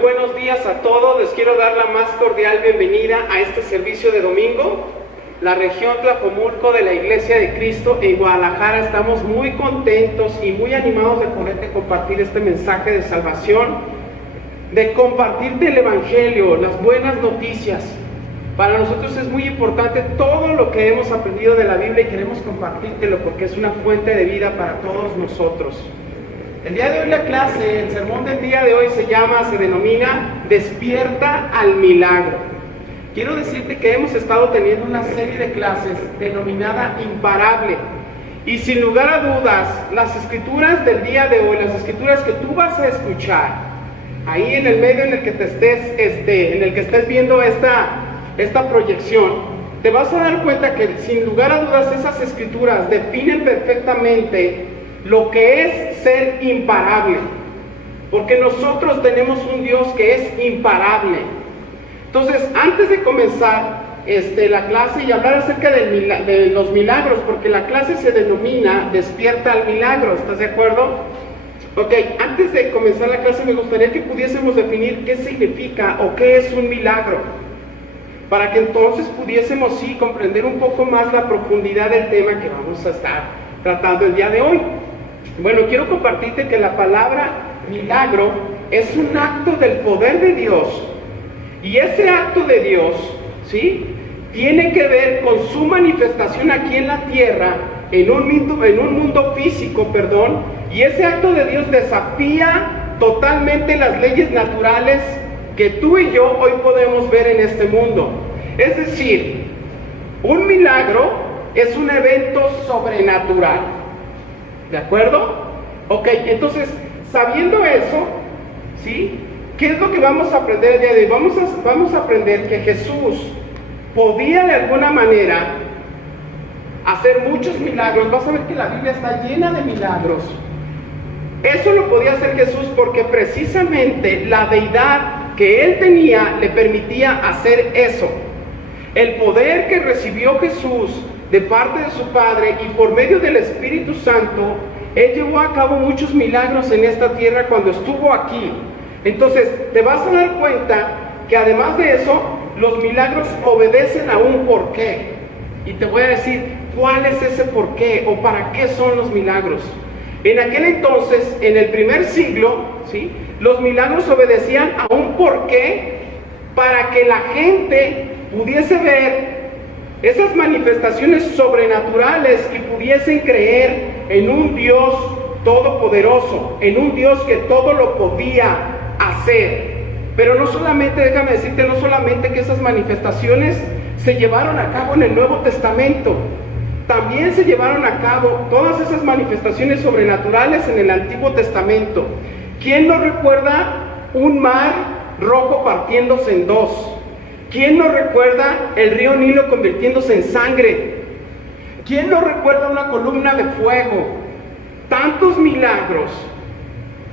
buenos días a todos. Les quiero dar la más cordial bienvenida a este servicio de domingo. La región Tlajomulco de la Iglesia de Cristo en Guadalajara estamos muy contentos y muy animados de poderte compartir este mensaje de salvación, de compartirte el Evangelio, las buenas noticias. Para nosotros es muy importante todo lo que hemos aprendido de la Biblia y queremos compartírtelo porque es una fuente de vida para todos nosotros. El día de hoy la clase, el sermón del día de hoy se denomina Despierta al Milagro. Quiero decirte que hemos estado teniendo una serie de clases denominada Imparable. Y sin lugar a dudas, las escrituras del día de hoy, las escrituras que tú vas a escuchar, ahí en el medio en el que estés viendo esta proyección, te vas a dar cuenta que sin lugar a dudas esas escrituras definen perfectamente lo que es ser imparable, porque nosotros tenemos un Dios que es imparable. Entonces, antes de comenzar la clase y hablar acerca de los milagros, porque la clase se denomina Despierta al Milagro, ¿estás de acuerdo? Ok, antes de comenzar la clase me gustaría que pudiésemos definir qué significa o qué es un milagro, para que entonces pudiésemos sí comprender un poco más la profundidad del tema que vamos a estar tratando el día de hoy. Bueno, quiero compartirte que la palabra milagro es un acto del poder de Dios, y ese acto de Dios, ¿sí?, tiene que ver con su manifestación aquí en la tierra, en un mundo físico, y ese acto de Dios desafía totalmente las leyes naturales que tú y yo hoy podemos ver en este mundo. Es decir, un milagro es un evento sobrenatural. ¿De acuerdo? Ok, entonces, sabiendo eso, ¿sí?, ¿qué es lo que vamos a aprender el día de hoy? Vamos a aprender que Jesús podía de alguna manera hacer muchos milagros. Vas a ver que la Biblia está llena de milagros. Eso lo podía hacer Jesús porque precisamente la deidad que él tenía le permitía hacer eso. El poder que recibió Jesús de parte de su Padre y por medio del Espíritu Santo, él llevó a cabo muchos milagros en esta tierra cuando estuvo aquí. Entonces, te vas a dar cuenta que además de eso, los milagros obedecen a un porqué. Y te voy a decir cuál es ese porqué o para qué son los milagros. En aquel entonces, en el primer siglo, ¿sí?, los milagros obedecían a un porqué para que la gente pudiese ver esas manifestaciones sobrenaturales y pudiesen creer en un Dios todopoderoso, en un Dios que todo lo podía hacer. Pero no solamente, déjame decirte, no solamente que esas manifestaciones se llevaron a cabo en el Nuevo Testamento, también se llevaron a cabo todas esas manifestaciones sobrenaturales en el Antiguo Testamento. ¿Quién no recuerda un mar rojo partiéndose en dos? ¿Quién no recuerda el río Nilo convirtiéndose en sangre? ¿Quién no recuerda una columna de fuego? Tantos milagros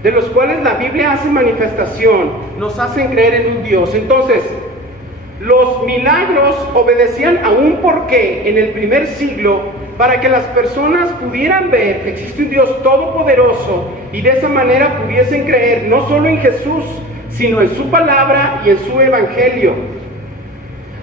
de los cuales la Biblia hace manifestación, nos hacen creer en un Dios. Entonces, los milagros obedecían a un porqué en el primer siglo para que las personas pudieran ver que existe un Dios todopoderoso y de esa manera pudiesen creer no solo en Jesús, sino en su palabra y en su evangelio.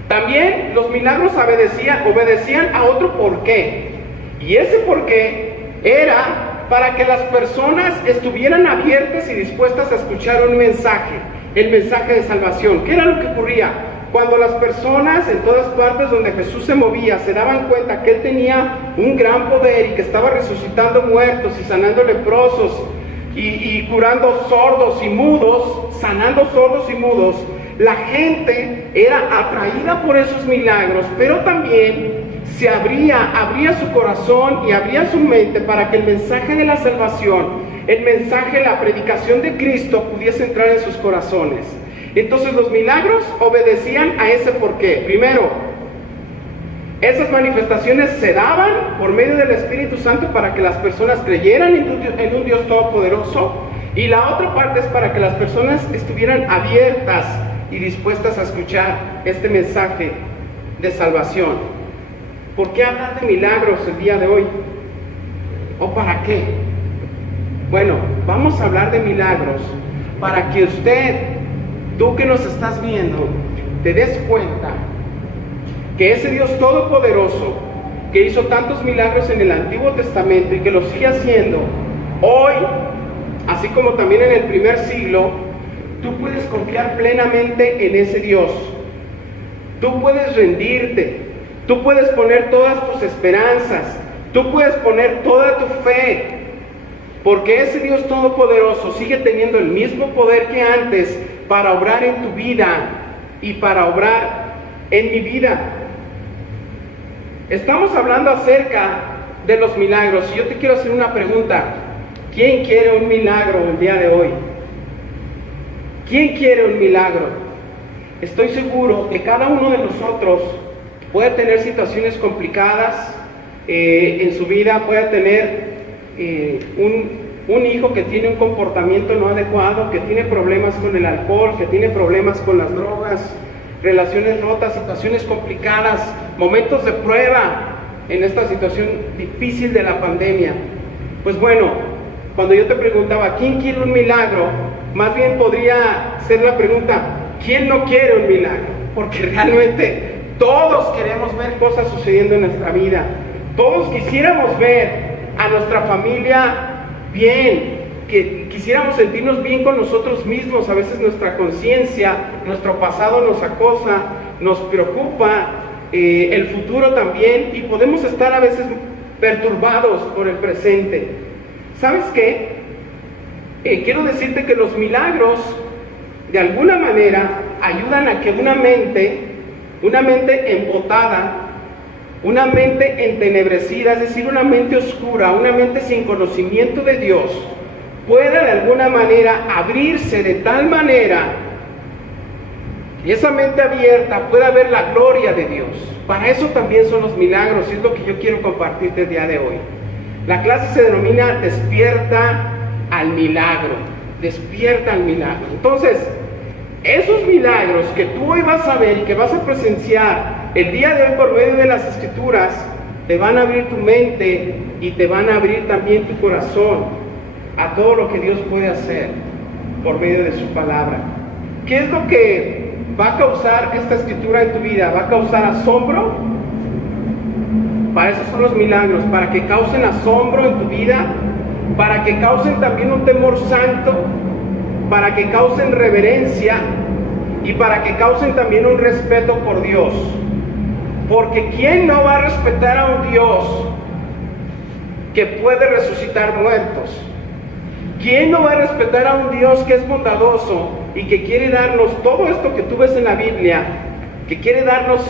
También los milagros obedecían a otro porqué, y ese porqué era para que las personas estuvieran abiertas y dispuestas a escuchar un mensaje, el mensaje de salvación. ¿Qué era lo que ocurría? Cuando las personas en todas partes donde Jesús se movía se daban cuenta que Él tenía un gran poder y que estaba resucitando muertos y sanando leprosos y curando sordos y mudos, sanando sordos y mudos, la gente era atraída por esos milagros, pero también se abría su corazón y abría su mente para que el mensaje de la salvación, el mensaje, la predicación de Cristo pudiese entrar en sus corazones. Entonces los milagros obedecían a ese porqué. Primero, esas manifestaciones se daban por medio del Espíritu Santo para que las personas creyeran en un Dios todopoderoso, y la otra parte es para que las personas estuvieran abiertas y dispuestas a escuchar este mensaje de salvación. ¿Por qué hablar de milagros el día de hoy? ¿O para qué? Bueno, vamos a hablar de milagros para que usted tú que nos estás viendo, te des cuenta que ese Dios todopoderoso, que hizo tantos milagros en el Antiguo Testamento y que lo sigue haciendo hoy, así como también en el primer siglo, tú puedes confiar plenamente en ese Dios. Tú puedes rendirte, tú puedes poner todas tus esperanzas, tú puedes poner toda tu fe, porque ese Dios todopoderoso sigue teniendo el mismo poder que antes para obrar en tu vida y para obrar en mi vida. Estamos hablando acerca de los milagros y yo te quiero hacer una pregunta. ¿Quién quiere un milagro el día de hoy? ¿Quién quiere un milagro? Estoy seguro que cada uno de nosotros puede tener situaciones complicadas en su vida, puede tener un hijo que tiene un comportamiento no adecuado, que tiene problemas con el alcohol, que tiene problemas con las drogas, relaciones rotas, situaciones complicadas, momentos de prueba en esta situación difícil de la pandemia. Pues bueno, cuando yo te preguntaba, ¿quién quiere un milagro? Más bien podría ser la pregunta, ¿quién no quiere un milagro? Porque realmente todos queremos ver cosas sucediendo en nuestra vida. Todos quisiéramos ver a nuestra familia bien, que quisiéramos sentirnos bien con nosotros mismos. A veces nuestra conciencia, nuestro pasado nos acosa, nos preocupa, el futuro también, y podemos estar a veces perturbados por el presente. ¿Sabes qué? Quiero decirte que los milagros, de alguna manera, ayudan a que una mente embotada, una mente entenebrecida, es decir, una mente oscura, una mente sin conocimiento de Dios, pueda de alguna manera abrirse de tal manera, y esa mente abierta pueda ver la gloria de Dios. Para eso también son los milagros, y es lo que yo quiero compartirte el día de hoy. La clase se denomina Despierta al Milagro. Despierta al Milagro. Entonces, esos milagros que tú hoy vas a ver y que vas a presenciar el día de hoy por medio de las Escrituras, te van a abrir tu mente y te van a abrir también tu corazón a todo lo que Dios puede hacer por medio de su palabra. ¿Qué es lo que va a causar esta Escritura en tu vida? ¿Va a causar asombro? Para eso son los milagros, para que causen asombro en tu vida, para que causen también un temor santo, para que causen reverencia y para que causen también un respeto por Dios. Porque ¿quién no va a respetar a un Dios que puede resucitar muertos? ¿Quién no va a respetar a un Dios que es bondadoso y que quiere darnos todo esto que tú ves en la Biblia, que quiere darnos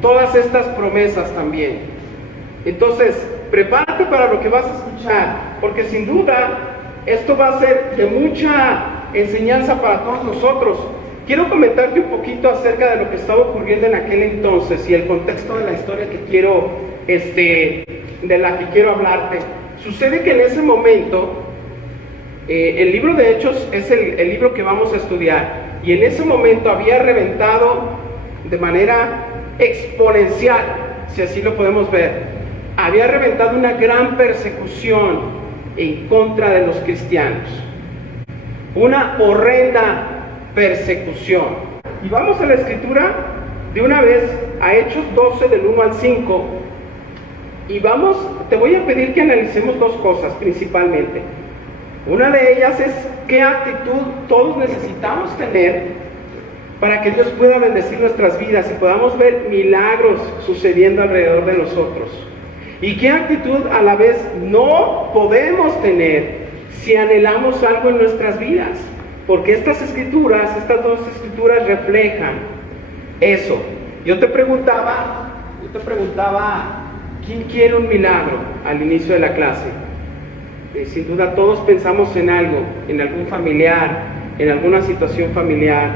todas estas promesas también? Entonces, prepárate para lo que vas a escuchar, porque sin duda esto va a ser de mucha enseñanza para todos nosotros. Quiero comentarte un poquito acerca de lo que estaba ocurriendo en aquel entonces y el contexto de la historia que quiero, de la que quiero hablarte. Sucede que en ese momento, el libro de Hechos es el libro que vamos a estudiar, y en ese momento había reventado de manera exponencial, si así lo podemos ver, había reventado una gran persecución en contra de los cristianos, una horrenda persecución. Y vamos a la Escritura de una vez, a Hechos 12 del 1 al 5, y te voy a pedir que analicemos dos cosas principalmente. Una de ellas es qué actitud todos necesitamos tener para que Dios pueda bendecir nuestras vidas y podamos ver milagros sucediendo alrededor de nosotros. Y qué actitud a la vez no podemos tener si anhelamos algo en nuestras vidas. Porque estas dos escrituras reflejan eso. Yo te preguntaba, ¿quién quiere un milagro al inicio de la clase? Sin duda todos pensamos en algo, en algún familiar, en alguna situación familiar,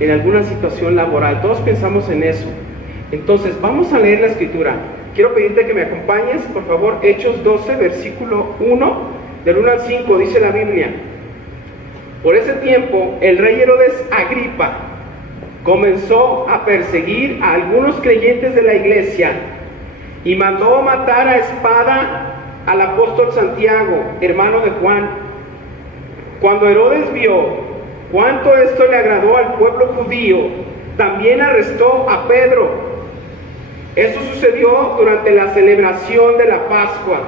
en alguna situación laboral. Todos pensamos en eso. Entonces, vamos a leer la Escritura. Quiero pedirte que me acompañes, por favor, Hechos 12, versículo 1, del 1 al 5, dice la Biblia. Por ese tiempo, el rey Herodes Agripa comenzó a perseguir a algunos creyentes de la iglesia y mandó matar a espada al apóstol Santiago, hermano de Juan. Cuando Herodes vio cuanto esto le agradó al pueblo judío, también arrestó a Pedro. Eso sucedió durante la celebración de la Pascua.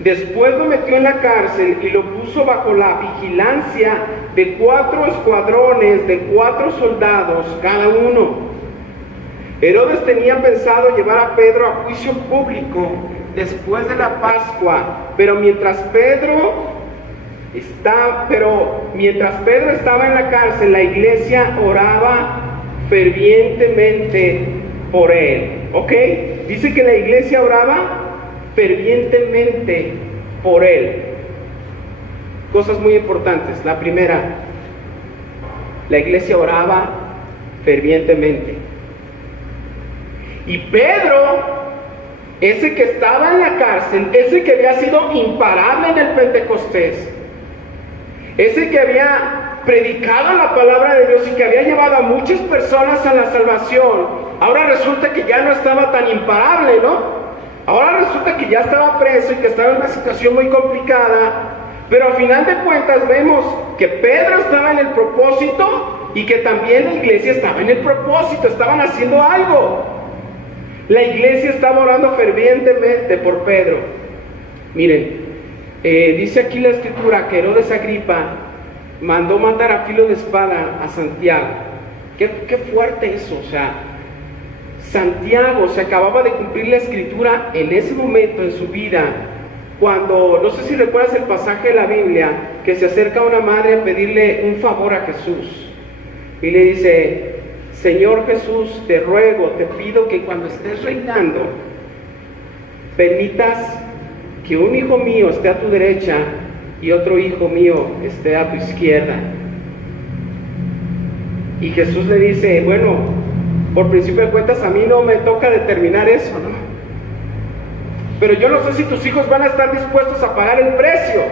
Después lo metió en la cárcel y lo puso bajo la vigilancia de 4 escuadrones de 4 soldados cada uno. Herodes tenía pensado llevar a Pedro a juicio público después de la Pascua, pero mientras Pedro estaba en la cárcel, la iglesia oraba fervientemente por él. ¿Ok? Dice que la iglesia oraba fervientemente por él. Cosas muy importantes. La primera, la iglesia oraba fervientemente. Y Pedro, ese que estaba en la cárcel, ese que había sido imparable en el Pentecostés, ese que había predicado la palabra de Dios y que había llevado a muchas personas a la salvación, ahora resulta que ya no estaba tan imparable, ¿no? Ahora resulta que ya estaba preso y que estaba en una situación muy complicada, pero al final de cuentas vemos que Pedro estaba en el propósito y que también la iglesia estaba en el propósito, estaban haciendo algo. La iglesia estaba orando fervientemente por Pedro. Miren, dice aquí la escritura que Herodes Agripa mandó matar a filo de espada a Santiago. Qué fuerte eso, o sea, Santiago se acababa de cumplir la escritura en ese momento en su vida, cuando, no sé si recuerdas el pasaje de la Biblia, que se acerca una madre a pedirle un favor a Jesús, y le dice: Señor Jesús, te ruego, te pido que cuando estés reinando, permitas que un hijo mío esté a tu derecha y otro hijo mío esté a tu izquierda. Y Jesús le dice: bueno, por principio de cuentas a mí no me toca determinar eso, ¿no? Pero yo no sé si tus hijos van a estar dispuestos a pagar el precio.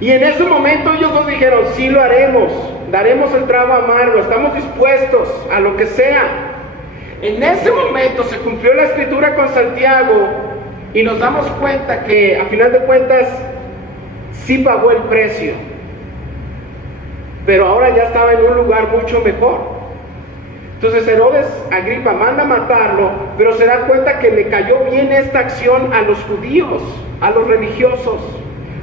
Y en ese momento ellos dos dijeron: sí, lo haremos, daremos el trago amargo, estamos dispuestos a lo que sea. En ese momento se cumplió la escritura con Santiago y nos damos cuenta que a final de cuentas sí pagó el precio, pero ahora ya estaba en un lugar mucho mejor. Entonces Herodes Agripa manda matarlo, pero se da cuenta que le cayó bien esta acción a los judíos, a los religiosos,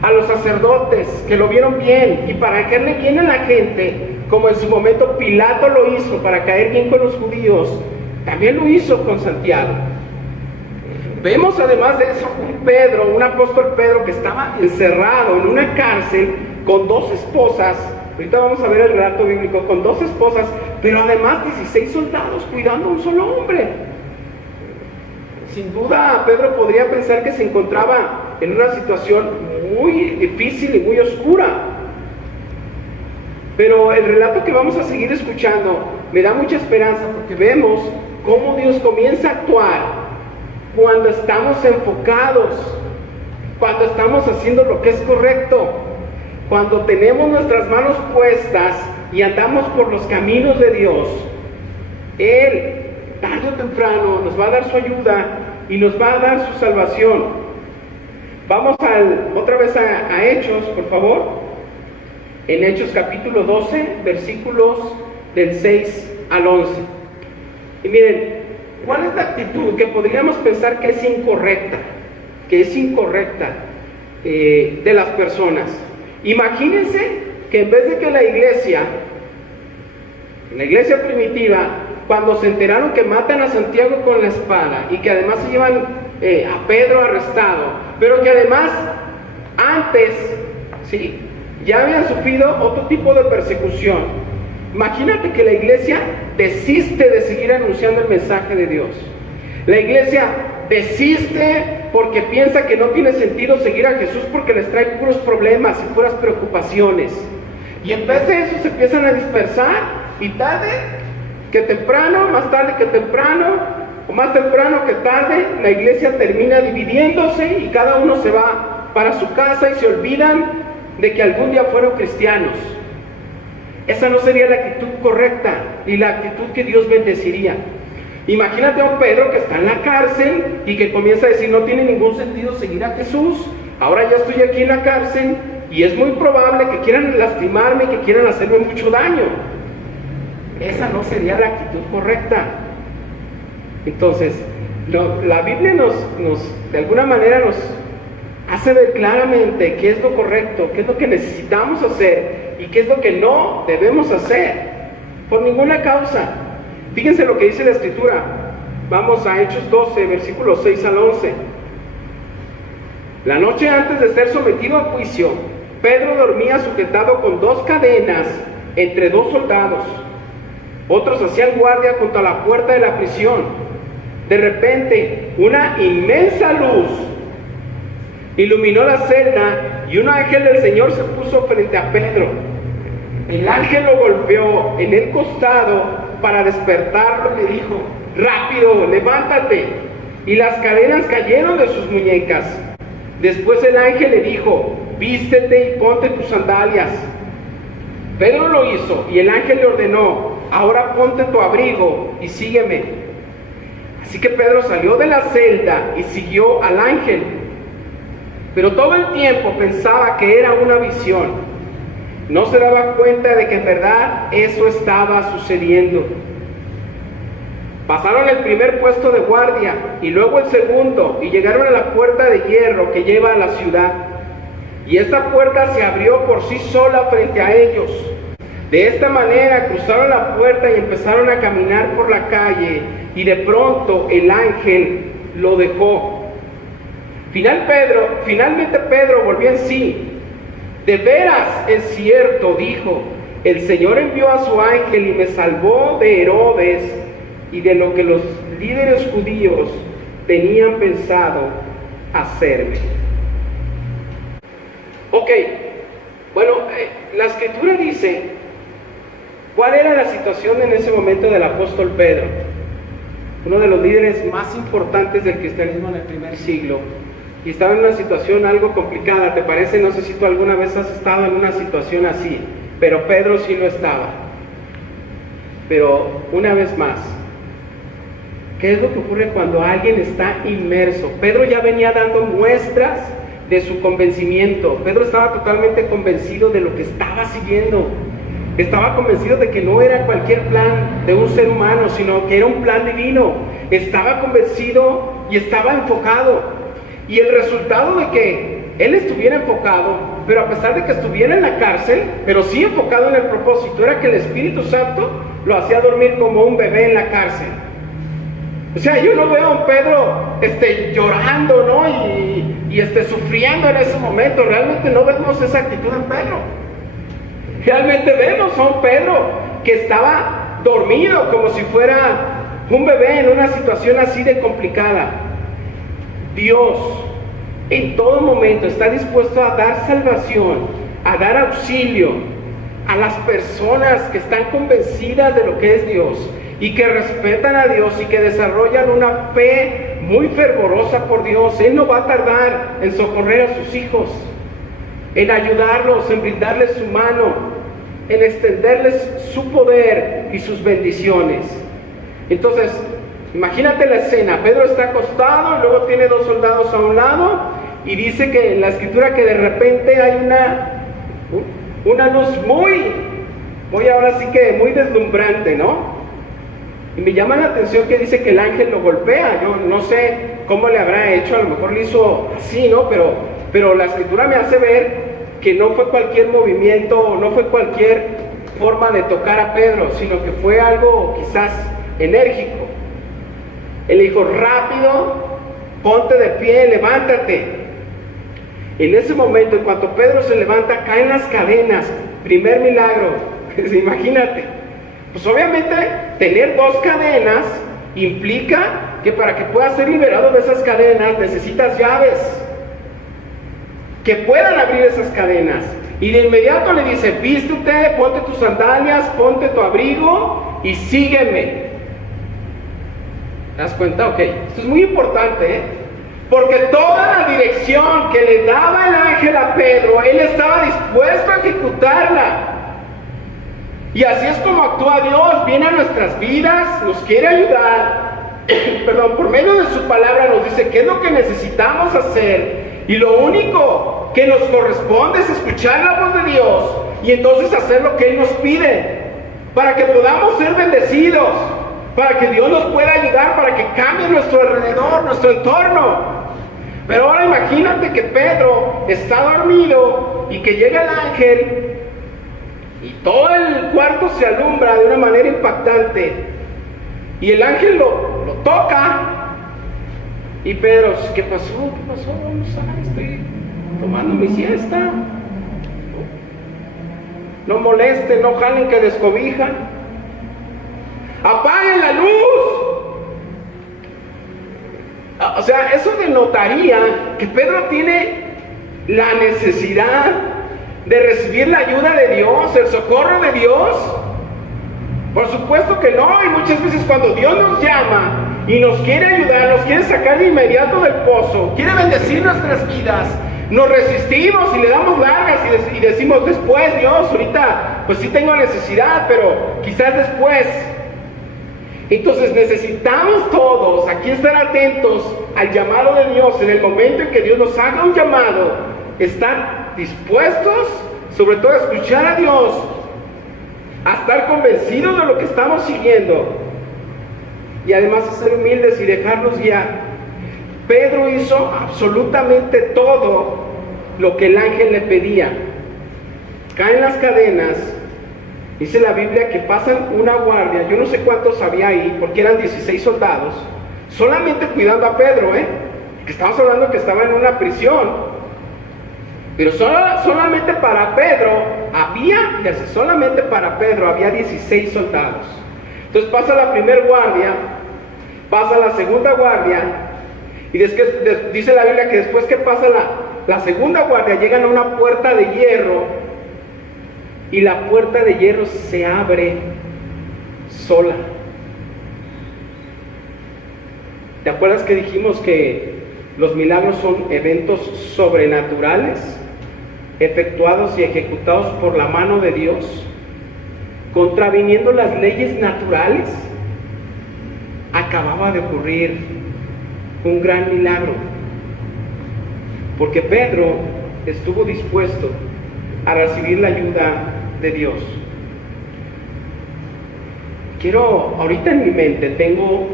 a los sacerdotes, que lo vieron bien, y para caerle bien a la gente, como en su momento Pilato lo hizo para caer bien con los judíos, también lo hizo con Santiago. Vemos además de eso un apóstol Pedro, que estaba encerrado en una cárcel con 2 esposas. Ahorita vamos a ver el relato bíblico, con 2 esposas, pero además 16 soldados cuidando a un solo hombre. Sin duda Pedro podría pensar que se encontraba en una situación muy difícil y muy oscura, pero el relato que vamos a seguir escuchando me da mucha esperanza, porque vemos cómo Dios comienza a actuar cuando estamos enfocados, cuando estamos haciendo lo que es correcto, cuando tenemos nuestras manos puestas y andamos por los caminos de Dios. Él, tarde o temprano, nos va a dar su ayuda y nos va a dar su salvación. Vamos otra vez a Hechos, por favor. En Hechos capítulo 12, versículos del 6 al 11. Y miren, ¿cuál es la actitud que podríamos pensar que es incorrecta? De las personas. Imagínense que en vez de que la iglesia primitiva, cuando se enteraron que matan a Santiago con la espada y que además se llevan a Pedro arrestado, pero que además antes, sí, ya habían sufrido otro tipo de persecución. Imagínate que la iglesia desiste de seguir anunciando el mensaje de Dios. La iglesia desiste porque piensa que no tiene sentido seguir a Jesús, porque les trae puros problemas y puras preocupaciones. Y en vez de eso se empiezan a dispersar, y tarde que temprano, más tarde que temprano, o más temprano que tarde, la iglesia termina dividiéndose y cada uno se va para su casa y se olvidan de que algún día fueron cristianos. Esa no sería la actitud correcta y la actitud que Dios bendeciría. Imagínate a un Pedro que está en la cárcel y que comienza a decir: no tiene ningún sentido seguir a Jesús, ahora ya estoy aquí en la cárcel, y es muy probable que quieran lastimarme, que quieran hacerme mucho daño. Esa no sería la actitud correcta. Entonces, la Biblia de alguna manera nos hace ver claramente qué es lo correcto, qué es lo que necesitamos hacer y qué es lo que no debemos hacer, por ninguna causa. Fíjense lo que dice la Escritura. Vamos a Hechos 12, versículos 6 al 11. La noche antes de ser sometido a juicio, Pedro dormía sujetado con 2 cadenas entre 2 soldados. Otros hacían guardia junto a la puerta de la prisión. De repente, una inmensa luz iluminó la celda y un ángel del Señor se puso frente a Pedro. El ángel lo golpeó en el costado para despertarlo y le dijo: rápido, levántate. Y las cadenas cayeron de sus muñecas. Después el ángel le dijo: vístete y ponte tus sandalias. Pedro lo hizo y el ángel le ordenó: ahora ponte tu abrigo y sígueme. Así que Pedro salió de la celda y siguió al ángel. Pero todo el tiempo pensaba que era una visión. No se daba cuenta de que en verdad eso estaba sucediendo. Pasaron el primer puesto de guardia y luego el segundo, y llegaron a la puerta de hierro que lleva a la ciudad. Y esta puerta se abrió por sí sola frente a ellos. De esta manera cruzaron la puerta y empezaron a caminar por la calle, y de pronto el ángel lo dejó. Finalmente Pedro volvió en sí. De veras es cierto, dijo, el Señor envió a su ángel y me salvó de Herodes y de lo que los líderes judíos tenían pensado hacerme. Ok, bueno, la Escritura dice cuál era la situación en ese momento del apóstol Pedro, uno de los líderes más importantes del cristianismo en el primer siglo, y estaba en una situación algo complicada. ¿Te parece? No sé si tú alguna vez has estado en una situación así, pero Pedro sí lo estaba. Pero una vez más, ¿qué es lo que ocurre cuando alguien está inmerso? Pedro ya venía dando muestras de su convencimiento. Pedro estaba totalmente convencido de lo que estaba siguiendo. Estaba convencido de que no era cualquier plan de un ser humano, sino que era un plan divino. Estaba convencido y estaba enfocado. Y el resultado de que él estuviera enfocado, pero a pesar de que estuviera en la cárcel, pero sí enfocado en el propósito, era que el Espíritu Santo lo hacía dormir como un bebé en la cárcel. O sea, yo no veo a un Pedro llorando, ¿no? Y sufriendo en ese momento. Realmente no vemos esa actitud en Pedro. Realmente vemos a un Pedro que estaba dormido, como si fuera un bebé en una situación así de complicada. Dios en todo momento está dispuesto a dar salvación, a dar auxilio a las personas que están convencidas de lo que es Dios y que respetan a Dios y que desarrollan una fe muy fervorosa por Dios. Él no va a tardar en socorrer a sus hijos, en ayudarlos, en brindarles su mano, en extenderles su poder y sus bendiciones. Entonces, imagínate la escena. Pedro está acostado, luego tiene 2 soldados a un lado, y dice que en la Escritura que de repente hay una luz muy ahora sí que muy deslumbrante, ¿no? Y me llama la atención que dice que el ángel lo golpea. Yo no sé cómo le habrá hecho, a lo mejor le hizo así, ¿no? Pero la Escritura me hace ver que no fue cualquier movimiento, no fue cualquier forma de tocar a Pedro, sino que fue algo quizás enérgico. Él dijo: rápido, ponte de pie, levántate. En ese momento, en cuanto Pedro se levanta, caen las cadenas. Primer milagro. Imagínate. Pues obviamente tener 2 cadenas implica que para que puedas ser liberado de esas cadenas necesitas llaves que puedan abrir esas cadenas. Y de inmediato le dice: vístete, ponte tus sandalias, ponte tu abrigo y sígueme. ¿Te das cuenta? Ok, esto es muy importante, porque toda la dirección que le daba el ángel a Pedro, él estaba dispuesto a ejecutarla. Y así es como actúa Dios. Viene a nuestras vidas, nos quiere ayudar, por medio de su palabra nos dice qué es lo que necesitamos hacer, y lo único que nos corresponde es escuchar la voz de Dios y entonces hacer lo que Él nos pide, para que podamos ser bendecidos, para que Dios nos pueda ayudar, para que cambie nuestro alrededor, nuestro entorno. Pero ahora imagínate que Pedro está dormido y que llega el ángel y todo el cuarto se alumbra de una manera impactante y el ángel lo toca y Pedro, ¿qué pasó? ¿Qué pasó? Estoy tomando mi siesta. No molesten, no jalen que descobijan. ¡Apaguen la luz! O sea, eso denotaría que Pedro tiene la necesidad de recibir la ayuda de Dios, el socorro de Dios. Por supuesto que no, y muchas veces cuando Dios nos llama y nos quiere ayudar, nos quiere sacar de inmediato del pozo, quiere bendecir nuestras vidas, nos resistimos y le damos largas y decimos después, Dios, ahorita pues sí tengo necesidad, pero quizás después. Entonces necesitamos todos aquí estar atentos al llamado de Dios. En el momento en que Dios nos haga un llamado, estar dispuestos, sobre todo a escuchar a Dios, a estar convencidos de lo que estamos siguiendo y además a ser humildes y dejarnos guiar. Pedro hizo absolutamente todo lo que el ángel le pedía. Caen las cadenas. Dice la Biblia que pasan una guardia, yo no sé cuántos había ahí, porque eran 16 soldados, solamente cuidando a Pedro, que estamos hablando que estaba en una prisión, pero solamente para Pedro había 16 soldados. Entonces pasa la primera guardia, pasa la segunda guardia, y dice la Biblia que después que pasa la segunda guardia, llegan a una puerta de hierro, y la puerta de hierro se abre sola. ¿Te acuerdas que dijimos que los milagros son eventos sobrenaturales, efectuados y ejecutados por la mano de Dios, contraviniendo las leyes naturales? Acababa de ocurrir un gran milagro, porque Pedro estuvo dispuesto a recibir la ayuda de Dios. Ahorita en mi mente tengo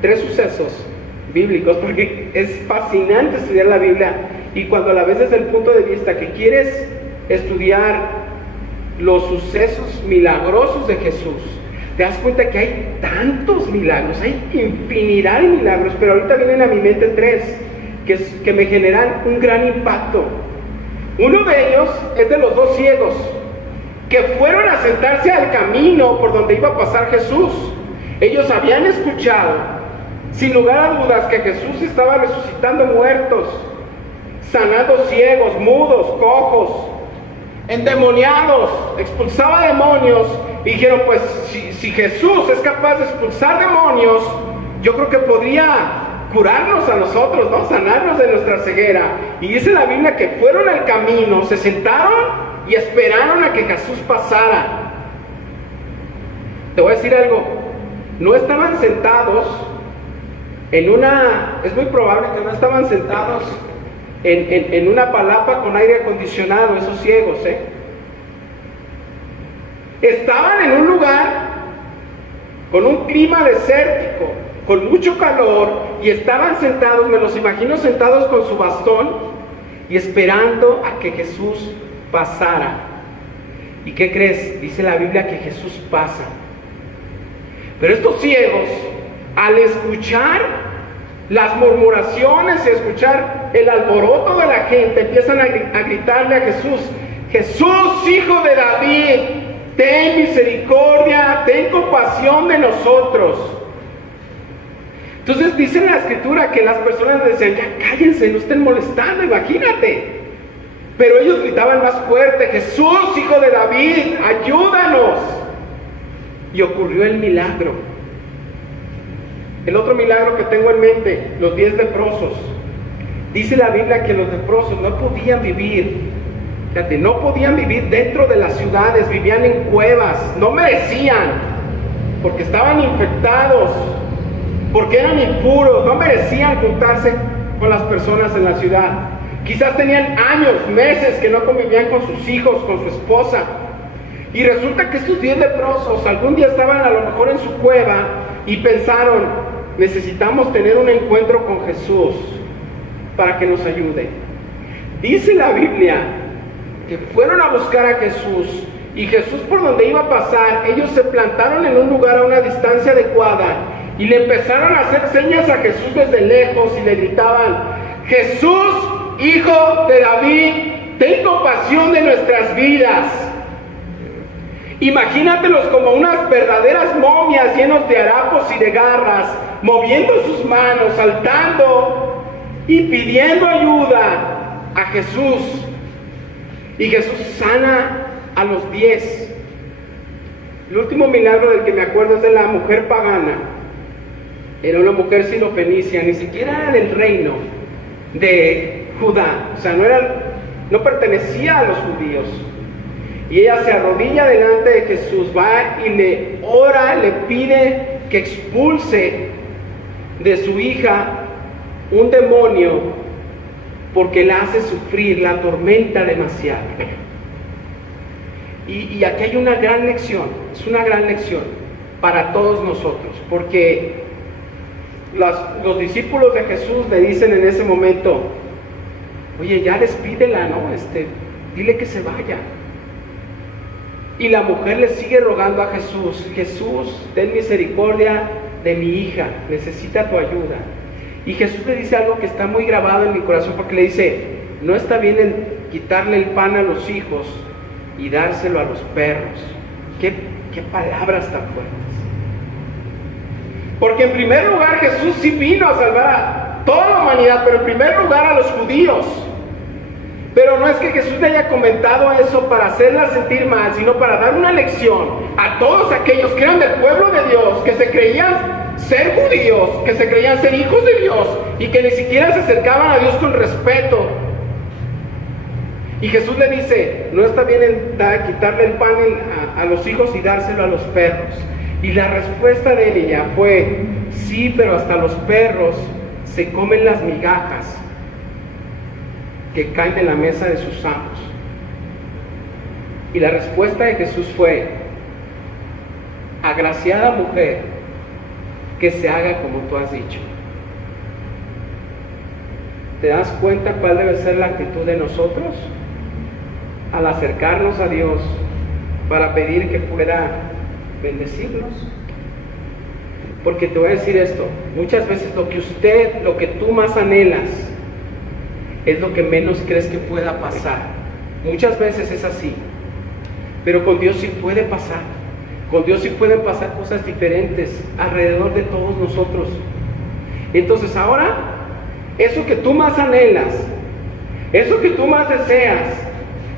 3 sucesos bíblicos, porque es fascinante estudiar la Biblia, y cuando la ves desde el punto de vista que quieres estudiar los sucesos milagrosos de Jesús, te das cuenta que hay tantos milagros, hay infinidad de milagros, pero ahorita vienen a mi mente 3 que me generan un gran impacto. Uno de ellos es de los 2 ciegos que fueron a sentarse al camino por donde iba a pasar Jesús. Ellos habían escuchado, sin lugar a dudas, que Jesús estaba resucitando muertos, sanando ciegos, mudos, cojos, endemoniados, expulsaba demonios, y dijeron, pues si Jesús es capaz de expulsar demonios, yo creo que podría curarnos a nosotros, ¿no? Sanarnos de nuestra ceguera. Y dice la Biblia que fueron al camino, se sentaron y esperaron a que Jesús pasara. Te voy a decir algo, no estaban sentados es muy probable que no estaban sentados en una palapa con aire acondicionado, esos ciegos, Estaban en un lugar con un clima desértico, con mucho calor, y estaban sentados, me los imagino sentados con su bastón y esperando a que Jesús pasara. ¿Y qué crees? Dice la Biblia que Jesús pasa. Pero estos ciegos, al escuchar las murmuraciones y escuchar el alboroto de la gente, empiezan a gritarle a Jesús: Jesús, hijo de David, ten misericordia, ten compasión de nosotros. Entonces dice en la escritura que las personas decían: ya cállense, no estén molestando, imagínate. Pero ellos gritaban más fuerte: Jesús, hijo de David, ayúdanos. Y ocurrió el milagro. El otro milagro que tengo en mente, los 10 leprosos. Dice la Biblia que los leprosos no podían vivir, fíjate, no podían vivir dentro de las ciudades, vivían en cuevas, no merecían, porque estaban infectados, porque eran impuros, no merecían juntarse con las personas en la ciudad. Quizás tenían años, meses que no convivían con sus hijos, con su esposa. Y resulta que estos 10 leprosos algún día estaban a lo mejor en su cueva y pensaron, necesitamos tener un encuentro con Jesús para que nos ayude. Dice la Biblia que fueron a buscar a Jesús, y Jesús, por donde iba a pasar, ellos se plantaron en un lugar a una distancia adecuada y le empezaron a hacer señas a Jesús desde lejos y le gritaban: Jesús, hijo de David, ten compasión de nuestras vidas. Imagínatelos como unas verdaderas momias llenos de harapos y de garras, moviendo sus manos, saltando y pidiendo ayuda a Jesús. Y Jesús sana a los 10. El último milagro del que me acuerdo es de la mujer pagana. Era una mujer sirofenicia, ni siquiera era del reino de Judá, o sea, no pertenecía a los judíos. Y ella se arrodilla delante de Jesús, va y le ora, le pide que expulse de su hija un demonio, porque la hace sufrir, la atormenta demasiado. Y aquí hay una gran lección, es una gran lección para todos nosotros, porque los discípulos de Jesús le dicen en ese momento: oye, ya despídela, ¿no? Dile que se vaya. Y la mujer le sigue rogando a Jesús: Jesús, ten misericordia de mi hija, necesita tu ayuda. Y Jesús le dice algo que está muy grabado en mi corazón, porque le dice: no está bien el quitarle el pan a los hijos y dárselo a los perros. ¿Qué palabras tan fuertes? Porque en primer lugar Jesús sí vino a salvar a toda la humanidad, pero en primer lugar a los judíos. Pero no es que Jesús le haya comentado eso para hacerla sentir mal, sino para dar una lección a todos aquellos que eran del pueblo de Dios, que se creían ser judíos, que se creían ser hijos de Dios y que ni siquiera se acercaban a Dios con respeto. Y Jesús le dice: no está bien quitarle el pan a los hijos y dárselo a los perros. Y la respuesta de ella fue: sí, pero hasta los perros se comen las migajas que caen en la mesa de sus amos. Y la respuesta de Jesús fue: agraciada mujer, que se haga como tú has dicho. ¿Te das cuenta cuál debe ser la actitud de nosotros al acercarnos a Dios para pedir que pueda bendecirnos? Porque te voy a decir esto: muchas veces lo que tú más anhelas es lo que menos crees que pueda pasar. Muchas veces es así, pero con Dios sí puede pasar. Con Dios sí pueden pasar cosas diferentes alrededor de todos nosotros. Entonces ahora, eso que tú más anhelas, eso que tú más deseas,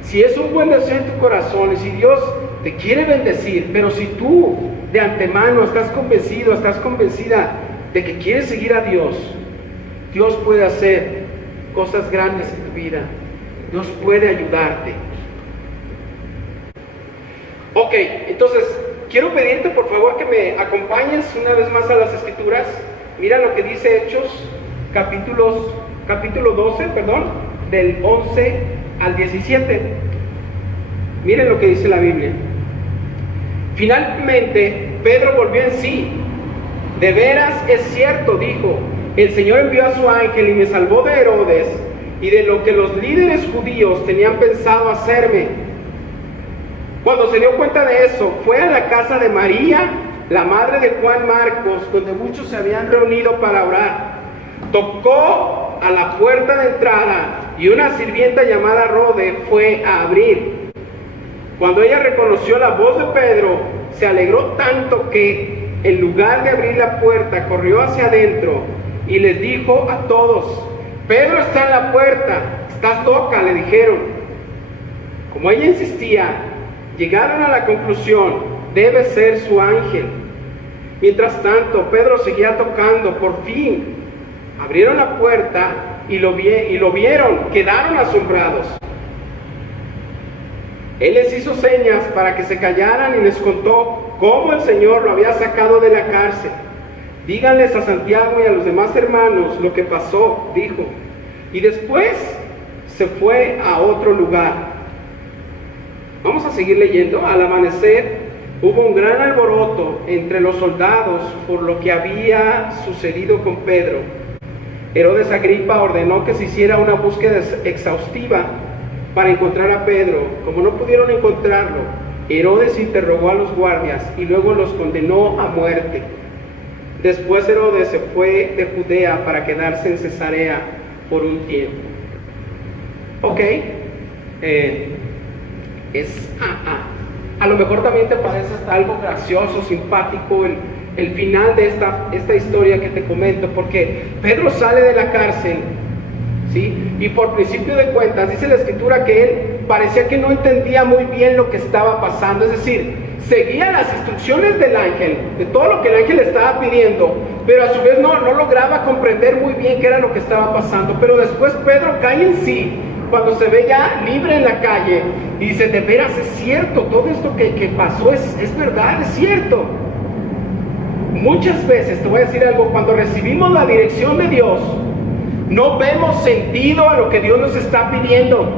si es un buen deseo en tu corazón y si Dios te quiere bendecir, pero si tú de antemano estás convencido, estás convencida de que quieres seguir a Dios, Dios puede hacer cosas grandes en tu vida. Dios puede ayudarte. Ok, entonces quiero pedirte por favor que me acompañes una vez más a las Escrituras. Mira lo que dice Hechos, capítulo 12, del 11 al 17. Miren lo que dice la Biblia. Finalmente Pedro volvió en sí. De veras es cierto, dijo, el Señor envió a su ángel y me salvó de Herodes y de lo que los líderes judíos tenían pensado hacerme. Cuando se dio cuenta de eso, fue a la casa de María, la madre de Juan Marcos, donde muchos se habían reunido para orar. Tocó a la puerta de entrada y una sirvienta llamada Rode fue a abrir. Cuando ella reconoció la voz de Pedro, se alegró tanto que en lugar de abrir la puerta, corrió hacia adentro y les dijo a todos: Pedro está en la puerta, estás loca, le dijeron. Como ella insistía, llegaron a la conclusión: debe ser su ángel. Mientras tanto, Pedro seguía tocando. Por fin abrieron la puerta y lo vieron, quedaron asombrados. Él les hizo señas para que se callaran y les contó cómo el Señor lo había sacado de la cárcel. díganles a Santiago y a los demás hermanos lo que pasó, dijo. Y después se fue a otro lugar. Vamos a seguir leyendo. Al amanecer hubo un gran alboroto entre los soldados por lo que había sucedido con Pedro. Herodes Agripa ordenó que se hiciera una búsqueda exhaustiva para encontrar a Pedro. Como no pudieron encontrarlo, Herodes interrogó a los guardias y luego los condenó a muerte. Después Herodes se fue de Judea para quedarse en Cesarea por un tiempo. Ok, a lo mejor también te parece hasta algo gracioso, simpático el final de esta historia que te comento, porque Pedro sale de la cárcel, ¿sí? Y por principio de cuentas, dice la escritura que él parecía que no entendía muy bien lo que estaba pasando, es decir, seguía las instrucciones del ángel, de todo lo que el ángel le estaba pidiendo, pero a su vez no lograba comprender muy bien qué era lo que estaba pasando. Pero después Pedro cae en sí, cuando se ve ya libre en la calle, y dice, de veras es cierto, todo esto que pasó es verdad, es cierto. Muchas veces, te voy a decir algo, cuando recibimos la dirección de Dios, no vemos sentido a lo que Dios nos está pidiendo.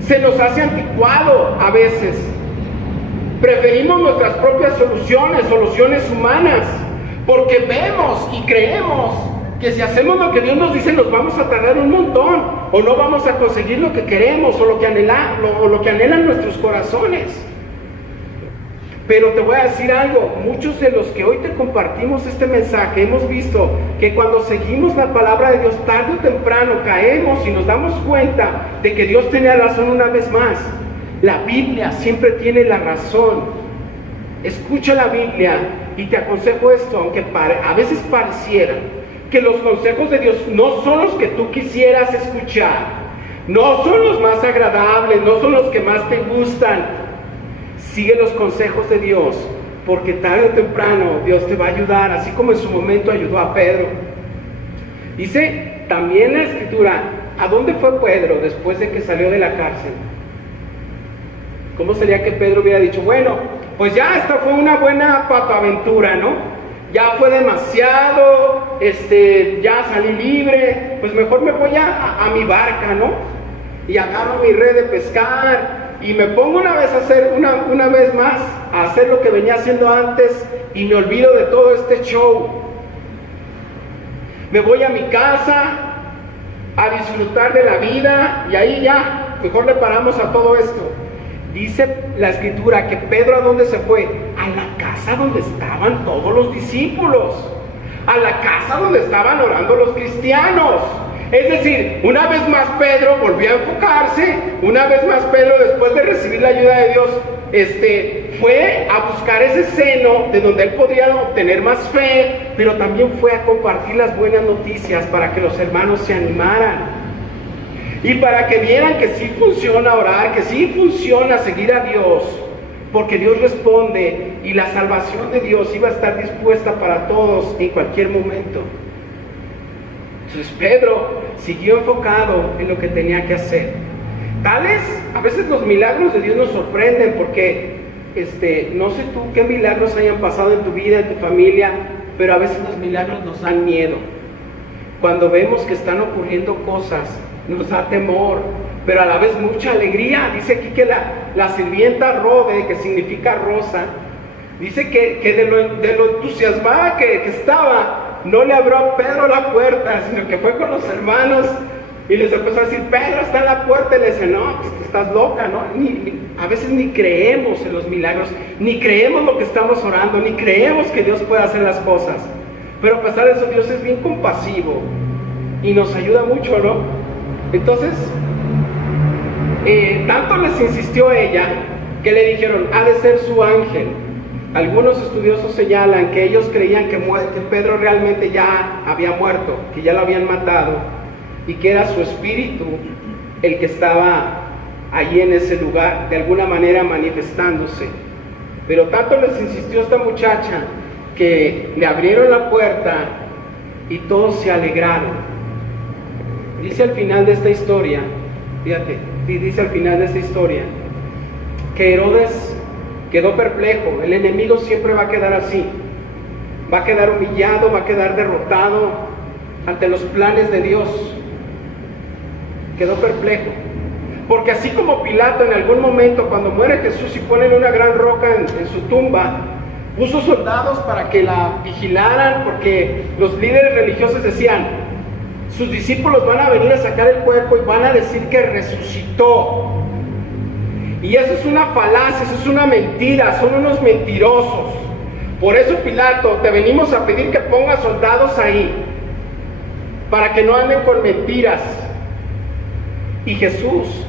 Se nos hace anticuado a veces. Preferimos nuestras propias soluciones humanas, porque vemos y creemos que si hacemos lo que Dios nos dice nos vamos a tardar un montón, o no vamos a conseguir lo que queremos, o lo que anhelan nuestros corazones. Pero te voy a decir algo, muchos de los que hoy te compartimos este mensaje hemos visto que cuando seguimos la palabra de Dios, tarde o temprano caemos y nos damos cuenta de que Dios tenía razón una vez más. La Biblia siempre tiene la razón. Escucha la Biblia y te aconsejo esto, aunque a veces pareciera que los consejos de Dios no son los que tú quisieras escuchar, no son los más agradables, no son los que más te gustan. Sigue los consejos de Dios, porque tarde o temprano Dios te va a ayudar, así como en su momento ayudó a Pedro. Dice también la escritura, ¿a dónde fue Pedro después de que salió de la cárcel? ¿Cómo sería que Pedro hubiera dicho, bueno, pues ya esta fue una buena patoaventura, ¿no? Ya fue demasiado, ya salí libre, pues mejor me voy a mi barca, ¿no? Y agarro mi red de pescar y me pongo una vez más a hacer lo que venía haciendo antes y me olvido de todo este show. Me voy a mi casa a disfrutar de la vida y ahí ya, mejor le paramos a todo esto. Dice la escritura que Pedro, ¿a dónde se fue? A la casa donde estaban todos los discípulos, a la casa donde estaban orando los cristianos. Es decir, una vez más Pedro volvió a enfocarse, una vez más Pedro, después de recibir la ayuda de Dios, fue a buscar ese seno de donde él podría obtener más fe, pero también fue a compartir las buenas noticias para que los hermanos se animaran y para que vieran que sí funciona orar, que sí funciona seguir a Dios, porque Dios responde y la salvación de Dios iba a estar dispuesta para todos en cualquier momento. Entonces Pedro siguió enfocado en lo que tenía que hacer. A veces los milagros de Dios nos sorprenden, porque no sé tú qué milagros hayan pasado en tu vida, en tu familia, pero a veces los milagros nos dan miedo. Cuando vemos que están ocurriendo cosas, nos da temor, pero a la vez mucha alegría. Dice aquí que la sirvienta Rode, que significa rosa, dice que de lo entusiasmada que estaba, no le abrió a Pedro la puerta, sino que fue con los hermanos y les empezó a decir, Pedro está en la puerta, y le dice, no, pues estás loca, ¿no? A veces ni creemos en los milagros, ni creemos lo que estamos orando, ni creemos que Dios pueda hacer las cosas, pero a pesar de eso Dios es bien compasivo y nos ayuda mucho, ¿no? Entonces, tanto les insistió ella, que le dijeron, ha de ser su ángel. Algunos estudiosos señalan que ellos creían que Pedro realmente ya había muerto, que ya lo habían matado, y que era su espíritu el que estaba allí en ese lugar, de alguna manera manifestándose. Pero tanto les insistió esta muchacha que le abrieron la puerta y todos se alegraron. Dice al final de esta historia, fíjate, dice al final de esta historia, que Herodes quedó perplejo. El enemigo siempre va a quedar así. va a quedar humillado, va a quedar derrotado ante los planes de Dios. Quedó perplejo. Porque así como Pilato en algún momento, cuando muere Jesús y ponen una gran roca en su tumba, puso soldados para que la vigilaran, porque los líderes religiosos decían, sus discípulos van a venir a sacar el cuerpo y van a decir que resucitó. Y eso es una falacia, eso es una mentira, son unos mentirosos. Por eso, Pilato, te venimos a pedir que pongas soldados ahí, para que no anden con mentiras. Y Jesús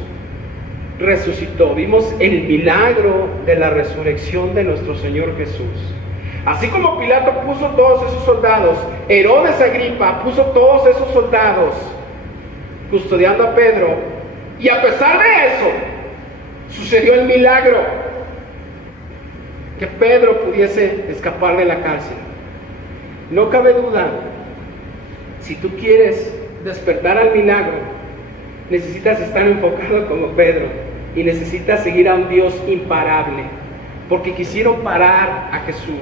resucitó. Vimos el milagro de la resurrección de nuestro Señor Jesús. Así como Pilato puso todos esos soldados, Herodes Agripa puso todos esos soldados custodiando a Pedro, y a pesar de eso, sucedió el milagro, que Pedro pudiese escapar de la cárcel. No cabe duda, si tú quieres despertar al milagro, necesitas estar enfocado como Pedro, y necesitas seguir a un Dios imparable, porque quisieron parar a Jesús,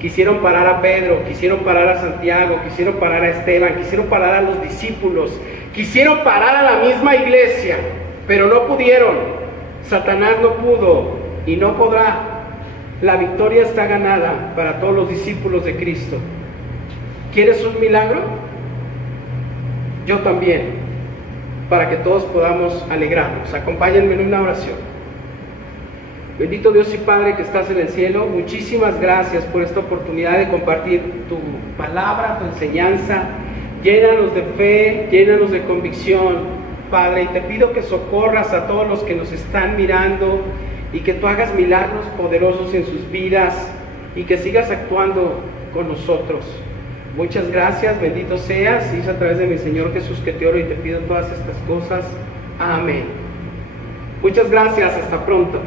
quisieron parar a Pedro, quisieron parar a Santiago, quisieron parar a Esteban, quisieron parar a los discípulos, quisieron parar a la misma iglesia, pero no pudieron. Satanás no pudo y no podrá. La victoria está ganada para todos los discípulos de Cristo. ¿Quieres un milagro? Yo también, para que todos podamos alegrarnos. Acompáñenme en una oración. Bendito Dios y Padre que estás en el cielo, muchísimas gracias por esta oportunidad de compartir tu palabra, tu enseñanza. Llénanos de fe, llénanos de convicción, Padre, y te pido que socorras a todos los que nos están mirando y que tú hagas milagros poderosos en sus vidas y que sigas actuando con nosotros. Muchas gracias, bendito seas, y es a través de mi Señor Jesús que te oro y te pido todas estas cosas. Amén. Muchas gracias, hasta pronto.